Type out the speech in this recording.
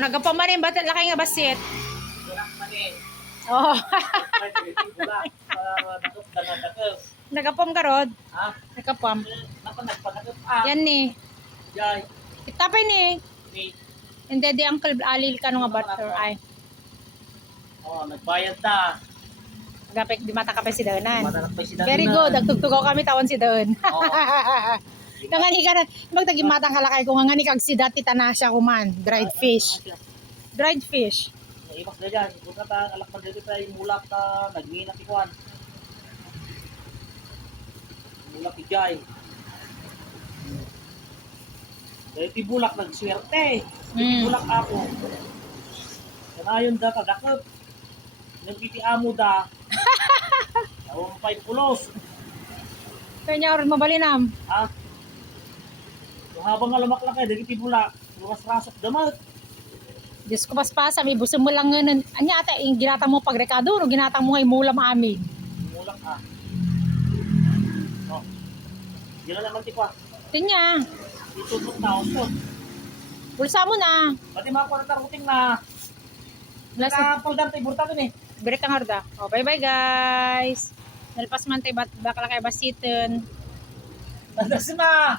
nagapamanin ba't laki nga basit? Burak manin. Oh. Burak. Dakop. Nagapam ka rod? Ha? Nagapam. Nagpadakop. Yan ni. Jai. Itapay ni. Ni. Hindi di uncle alil ka nga butter ay. Oh, nagbayad ta. Gapik di mata ka pa si Daonan. Madanak pa si Daonan. Very good. Nagtugtugaw kami tawon si Daon. Oo. Ngani ka na magtagimatang halakay ko ngani kag si dati tanasya ko man. Dried fish. Dried fish. Imas na dyan. Kung ka ta, alak pa dito tayo, mulak ta, nagminat ikuan. Mulak ijay. Dahil ti bulak nagswerte. Bulak ako. Kanayon da kadakot. Nagpiti amo da. Tawang 5 pulos. Kanya oras mabalinam. Ha? So, habang alamak lang kayo, dagiti bulak. Luwas rasok damat. Diyos ko paspasa, may buso mo lang ngayon. Anya ata, yung ginatang mo pagrekado, no? Ginatang mo ngay mula maamin. Mulak ka. Oh. Dila naman ti kwa. Ito niya. Itutok na ako. Bulsa mo na. Pati mga kwa nataruting na. Nakapaldang tayo burta dun eh. Break ang harda. Oh, bye-bye guys. Nalpas man tayo bakla kay basiton. Nadas na!